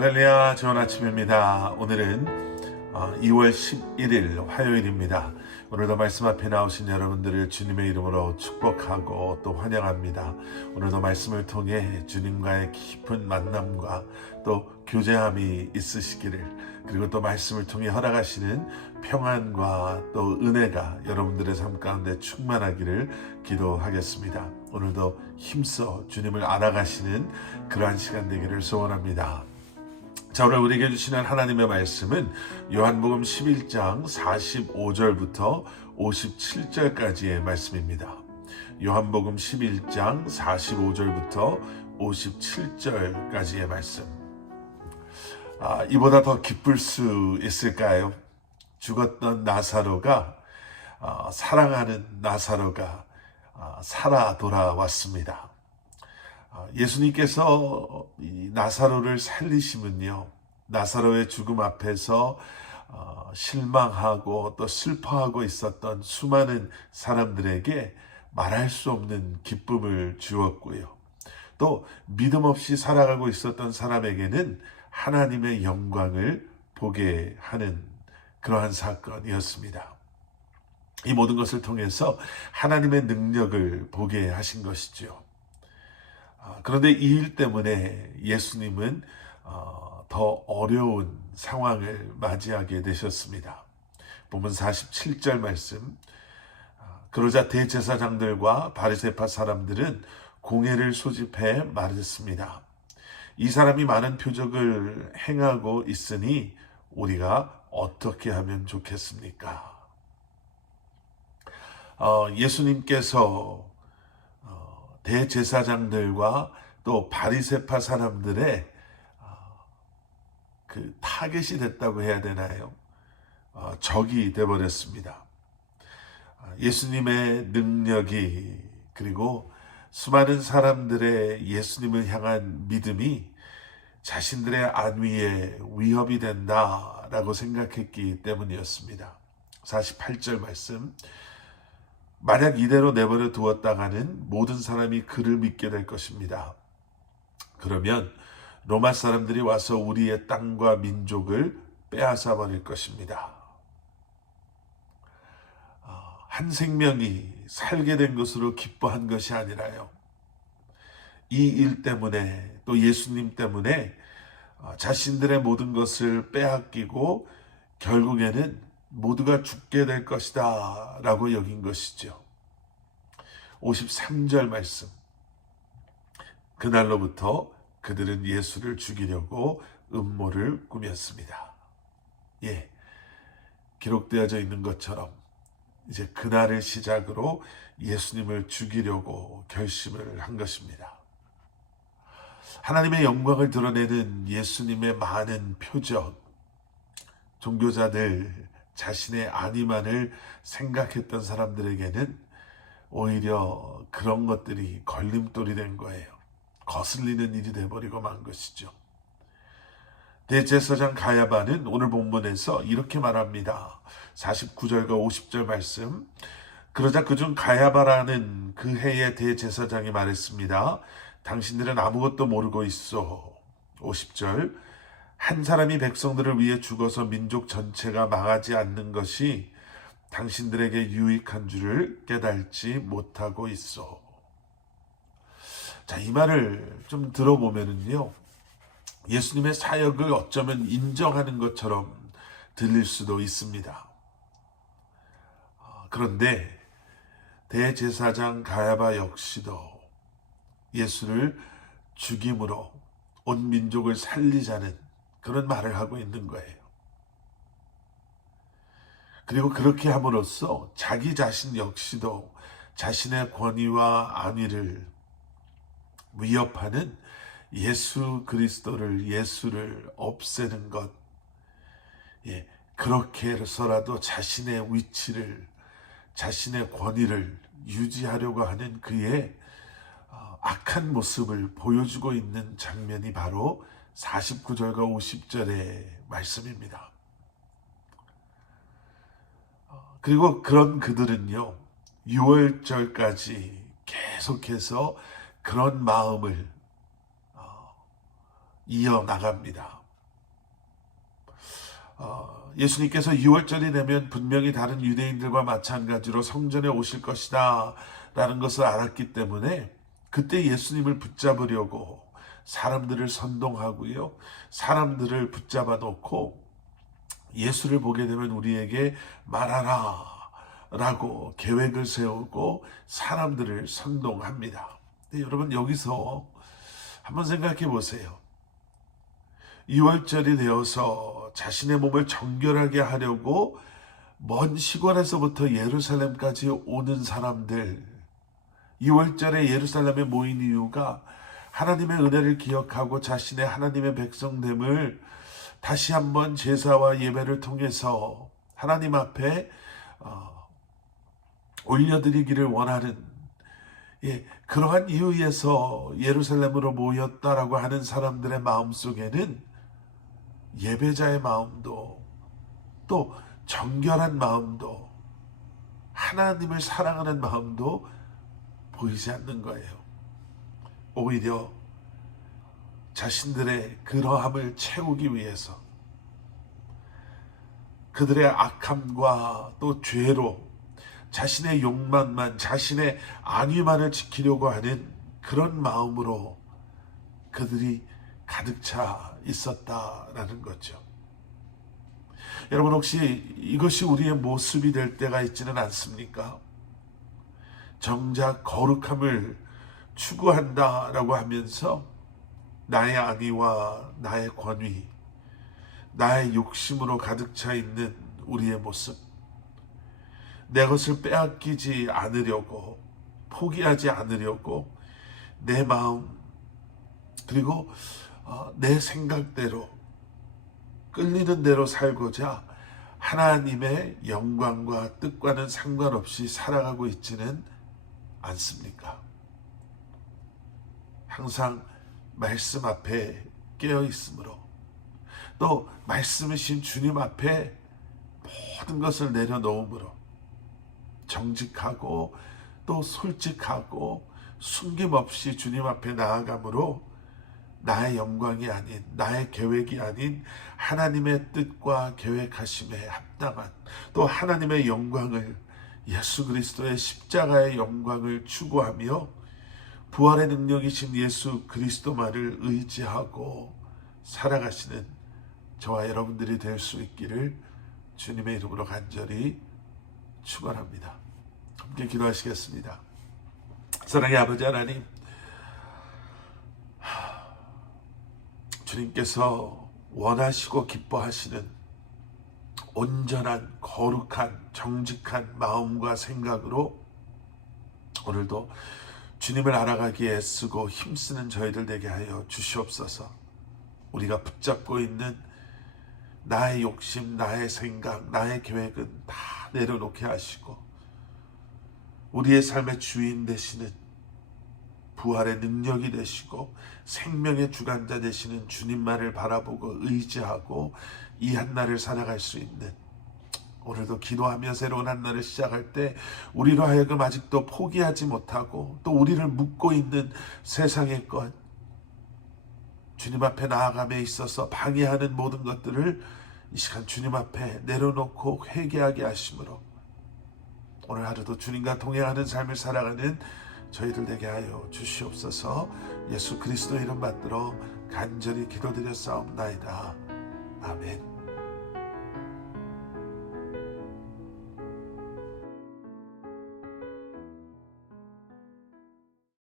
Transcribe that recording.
할렐루야, 좋은 아침입니다. 오늘은 2월 11일 화요일입니다. 오늘도 말씀 앞에 나오신 여러분들을 주님의 이름으로 축복하고 또 환영합니다. 오늘도 말씀을 통해 주님과의 깊은 만남과 또 교제함이 있으시기를, 그리고 또 말씀을 통해 허락하시는 평안과 또 은혜가 여러분들의 삶 가운데 충만하기를 기도하겠습니다. 오늘도 힘써 주님을 알아가시는 그러한 시간 되기를 소원합니다. 자, 오늘 우리에게 주시는 하나님의 말씀은 요한복음 11장 45절부터 57절까지의 말씀입니다. 요한복음 11장 45절부터 57절까지의 말씀. 이보다 더 기쁠 수 있을까요? 죽었던 나사로가, 사랑하는 나사로가 살아 돌아왔습니다. 예수님께서 이 나사로를 살리시면요, 나사로의 죽음 앞에서 실망하고 또 슬퍼하고 있었던 수많은 사람들에게 말할 수 없는 기쁨을 주었고요, 또 믿음 없이 살아가고 있었던 사람에게는 하나님의 영광을 보게 하는 그러한 사건이었습니다. 이 모든 것을 통해서 하나님의 능력을 보게 하신 것이죠. 그런데 이 일 때문에 예수님은 더 어려운 상황을 맞이하게 되셨습니다. 본문 47절 말씀. 그러자 대제사장들과 바리새파 사람들은 공회를 소집해 말했습니다. 이 사람이 많은 표적을 행하고 있으니 우리가 어떻게 하면 좋겠습니까? 예수님께서 대제사장들과 또 바리새파 사람들의 그 타겟이 됐다고 해야 되나요? 적이 되어버렸습니다. 예수님의 능력이, 그리고 수많은 사람들의 예수님을 향한 믿음이 자신들의 안위에 위협이 된다라고 생각했기 때문이었습니다. 48절 말씀. 만약 이대로 내버려 두었다가는 모든 사람이 그를 믿게 될 것입니다. 그러면 로마 사람들이 와서 우리의 땅과 민족을 빼앗아 버릴 것입니다. 한 생명이 살게 된 것으로 기뻐한 것이 아니라요, 이 일 때문에 또 예수님 때문에 자신들의 모든 것을 빼앗기고 결국에는 모두가 죽게 될 것이다 라고 여긴 것이죠. 53절 말씀. 그날로부터 그들은 예수를 죽이려고 음모를 꾸몄습니다. 기록되어져 있는 것처럼 이제 그날을 시작으로 예수님을 죽이려고 결심을 한 것입니다. 하나님의 영광을 드러내는 예수님의 많은 표적, 종교자들, 자신의 안위만을 생각했던 사람들에게는 오히려 그런 것들이 걸림돌이 된 거예요. 거슬리는 일이 돼버리고 만 것이죠. 대제사장 가야바는 오늘 본문에서 이렇게 말합니다. 49절과 50절 말씀. 그러자 그중 가야바라는 그 해의 대제사장이 말했습니다. 당신들은 아무것도 모르고 있어. 50절. 한 사람이 백성들을 위해 죽어서 민족 전체가 망하지 않는 것이 당신들에게 유익한 줄을 깨달지 못하고 있어. 자, 이 말을 좀 들어보면은요, 예수님의 사역을 어쩌면 인정하는 것처럼 들릴 수도 있습니다. 그런데 대제사장 가야바 역시도 예수를 죽임으로 온 민족을 살리자는 그런 말을 하고 있는 거예요. 그리고 그렇게 함으로써 자기 자신 역시도 자신의 권위와 안위를 위협하는 예수를 없애는 것, 그렇게 해서라도 자신의 위치를, 자신의 권위를 유지하려고 하는 그의 악한 모습을 보여주고 있는 장면이 바로 49절과 50절의 말씀입니다. 그리고 그런 그들은요, 6월절까지 계속해서 그런 마음을 이어나갑니다. 예수님께서 6월절이 되면 분명히 다른 유대인들과 마찬가지로 성전에 오실 것이다 라는 것을 알았기 때문에 그때 예수님을 붙잡으려고 사람들을 선동하고요, 사람들을 붙잡아 놓고 예수를 보게 되면 우리에게 말하라 라고 계획을 세우고 사람들을 선동합니다. 근데 여러분, 여기서 한번 생각해 보세요. 6월절이 되어서 자신의 몸을 정결하게 하려고 먼 시골에서부터 예루살렘까지 오는 사람들, 6월절에 예루살렘에 모인 이유가 하나님의 은혜를 기억하고 자신의 하나님의 백성됨을 다시 한번 제사와 예배를 통해서 하나님 앞에 올려드리기를 원하는, 그러한 이유에서 예루살렘으로 모였다라고 하는 사람들의 마음속에는 예배자의 마음도, 또 정결한 마음도, 하나님을 사랑하는 마음도 보이지 않는 거예요. 오히려 자신들의 그러함을 채우기 위해서 그들의 악함과 또 죄로 자신의 욕망만, 자신의 안위만을 지키려고 하는 그런 마음으로 그들이 가득 차 있었다라는 거죠. 여러분, 혹시 이것이 우리의 모습이 될 때가 있지는 않습니까? 정작 거룩함을 추구한다라고 하면서 나의 안위와 나의 권위, 나의 욕심으로 가득 차 있는 우리의 모습, 내 것을 빼앗기지 않으려고, 포기하지 않으려고 내 마음, 그리고 내 생각대로, 끌리는 대로 살고자 하나님의 영광과 뜻과는 상관없이 살아가고 있지는 않습니까? 항상 말씀 앞에 깨어 있으므로, 또 말씀이신 주님 앞에 모든 것을 내려놓음으로, 정직하고 또 솔직하고 숨김없이 주님 앞에 나아가므로 나의 영광이 아닌, 나의 계획이 아닌 하나님의 뜻과 계획하심에 합당한, 또 하나님의 영광을, 예수 그리스도의 십자가의 영광을 추구하며 부활의 능력이신 예수 그리스도만을 의지하고 살아가시는 저와 여러분들이 될 수 있기를 주님의 이름으로 간절히 축원합니다. 함께 기도하시겠습니다. 사랑의 아버지 하나님, 주님께서 원하시고 기뻐하시는 온전한, 거룩한, 정직한 마음과 생각으로 오늘도 주님을 알아가기에 애쓰고 힘쓰는 저희들 되게 하여 주시옵소서. 우리가 붙잡고 있는 나의 욕심, 나의 생각, 나의 계획은 다 내려놓게 하시고 우리의 삶의 주인 되시는, 부활의 능력이 되시고 생명의 주관자 되시는 주님만을 바라보고 의지하고 이 한날을 살아갈 수 있는, 오늘도 기도하며 새로운 한날을 시작할 때 우리로 하여금 아직도 포기하지 못하고 또 우리를 묶고 있는 세상의 것, 주님 앞에 나아감에 있어서 방해하는 모든 것들을 이 시간 주님 앞에 내려놓고 회개하게 하심으로 오늘 하루도 주님과 동행하는 삶을 살아가는 저희들 되게 하여 주시옵소서. 예수 그리스도 이름 받들어 간절히 기도드렸사옵나이다. 아멘.